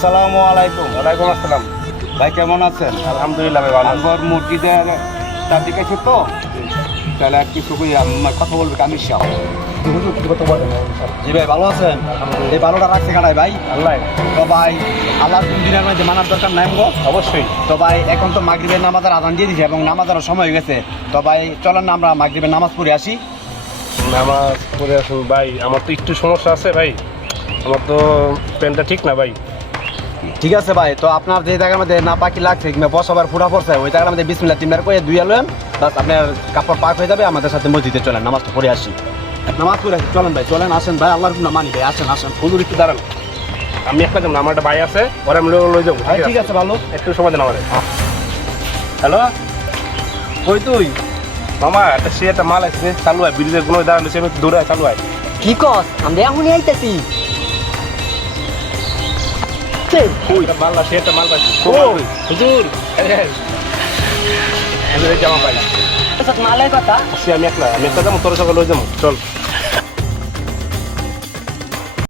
আসসালামু আলাইকুম। ওয়ালাইকুম আসসালাম। ভাই কেমন আছেন? আলহামদুলিল্লাহ ভাই ভালো আছি। আমার মসজিদের তার দিকে ছিল তো, তাহলে আর কিছু কই আমার কথা বলবে আমি শাহ। হুজুর কি কথা বলেন? জি ভাই ভালো আছেন? এই ভালোটা রাখছে কাটাই ভাই। আল্লাহ তো ভাই আল্লাহর কোন দিনের মধ্যে মানার দরকার নাই গো। অবশ্যই। তো ভাই এখন তো মাগরিবের নামাজের আজান দিয়ে দিছে এবং নামাজের সময় হয়ে গেছে। তো ভাই চলেন না আমরা মাগরিবের নামাজ পড়ে আসি। নামাজ পড়ে আসুন ভাই, আমার তো একটু সমস্যা আছে ভাই, আমার তো প্যান্টটা ঠিক না ভাই। ঠিক আছে ভাই, তো আপনার যে জায়গার মধ্যে না পাকি লাগছে কিংবা বসাবার ফুটা পড়ছে ওই জায়গার মধ্যে বিসমিল্লাহ তিনবার করে দুই আলেন, বাস আপনার কাপড় পাক হয়ে যাবে। আমাদের সাথে মসজিদে চলেন, নামাজটা পড়ে আসি। নামাজ পড়ে আসি, চলেন ভাই চলেন, আসেন ভাই, আল্লাহর গুনাহ মানি ভাই, আসেন আসেন। হুজুর একটু দাঁড়ান, আমি একটা যাবো না, আমার একটা ভাই আছে, ওরা আমি লই যাবো। ভাই ঠিক আছে, ভালো। একটু সময় দেন আমাদের। হ্যালো, কই তুই? মামা একটা সে একটা মাল আছে চালু হয়, ব্রিজের কোনো দাঁড়ানো সে দৌড়ে চালু হয়। কি কস? আমরা এখনই আইতেছি। একটা মাল না, সে একটা মাল পাচ্ছি। হুজুর জামা পাই মালের কথা সে আমি একলা যাবো, তোর সকালে লই যাবো, চল।